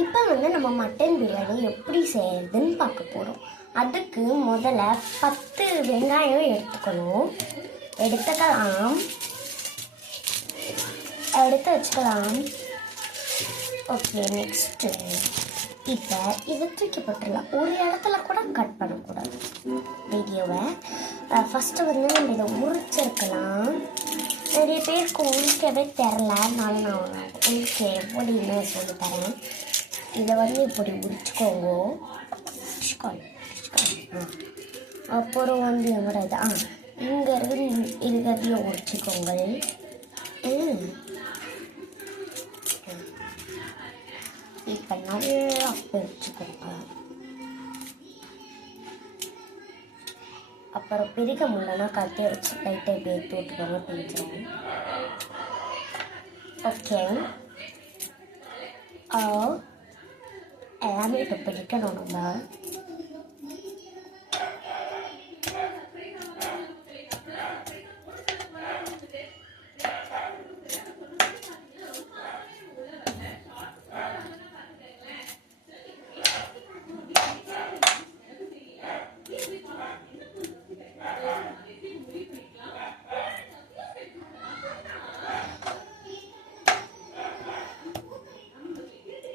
இப்போ வந்து நம்ம மட்டன் பிரியாணி எப்படி செய்யறதுன்னு பார்க்க போகிறோம். அதுக்கு முதல்ல 10 வெங்காயம் எடுத்து வச்சுக்கலாம். ஓகே, நெக்ஸ்ட்டு இப்போ இதை தூக்கி போட்டுடலாம். ஒரு இடத்துல கூட கட் பண்ணக்கூடாது வீடியோவை. ஃபஸ்ட்டு வந்து நம்ம இதை உரிச்சிருக்கலாம். நிறைய பேருக்கு உரிக்கவே தெரில, அதனால நான் உரிக்க எப்படின்னு சொல்லித்தரேன். இதை வந்து இப்படி உரிச்சுக்கோங்க. அப்புறம் வந்து எங்களோட இங்கே இருக்கிறதையும் உரிச்சிக்கோங்க. இப்போ நல்லா பிரிச்சுக்கோங்க. அப்புறம் பிரிக்க முடியலன்னா கட்டி வச்சு லைட்டாக இப்படி எடுத்து விட்டுக்கோங்க, பிரிச்சிடும். ஓகே, எல்லாமே இப்போ பிரிக்கணும் நம்ம.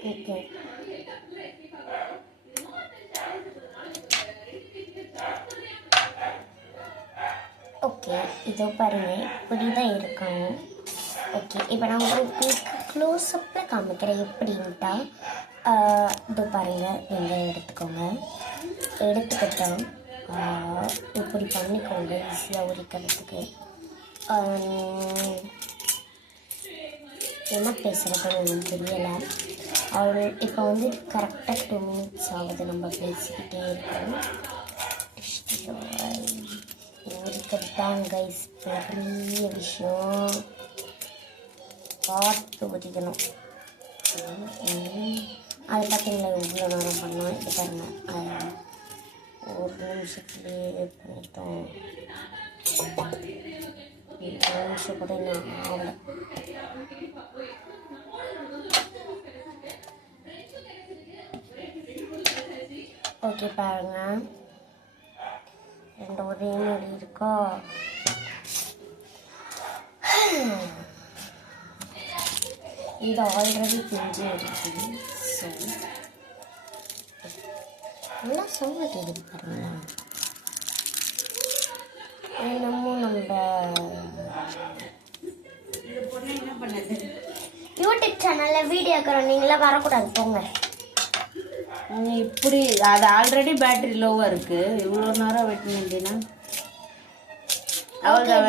ஓகே, ஓகே, இதோ பாருங்க, இப்படி தான் இருக்கும். ஓகே, இப்போ நான் உங்களுக்கு க்ளோஸ்அப்பில் காமிக்கிறேன் எப்படின்ட்டா. இதோ பாருங்கள், வெங்காயம் எடுத்துக்கிட்டோம். இப்படி பண்ணிக்கோங்க, ஈஸியாக உரிக்கிறதுக்கு. என்ன பேசுகிறதுன்னு எனக்கு தெரியலை. இப்போ வந்து கரெக்டாக 2 minutes ஆகுது, நம்ம பேசிக்கிட்டே இருக்கோம். உரிக்கிறது தான் கைஸ் பெரிய விஷயம். பார்த்து உரிக்கணும். அது பார்த்தீங்களா இவ்வளோ நேரம் பண்ணோம். இது பாருங்க, 1 நிமிஷத்துலேயே பண்ணிட்டோம். 2 நிமிஷம் கூட இன்னும் ஆகலை. ஓகே, பாருங்க, 2 ஒரே மாதிரி இருக்கா. இது ஆல்ரெடி பிஞ்சு இருக்குது. ஸோ நல்லா சவுண்ட் கேட்குது பாருங்களேன். நம்ம யூடியூப் சேனலில் வீடியோ இருக்கிறோம், நீங்களாம் வரக்கூடாது, போங்க. இப்படி அது ஆல்ரெடி பேட்டரி லோவாக இருக்குது. இவ்வளோ நேரம் வெட்டினீங்கன்னா அவ்வளோ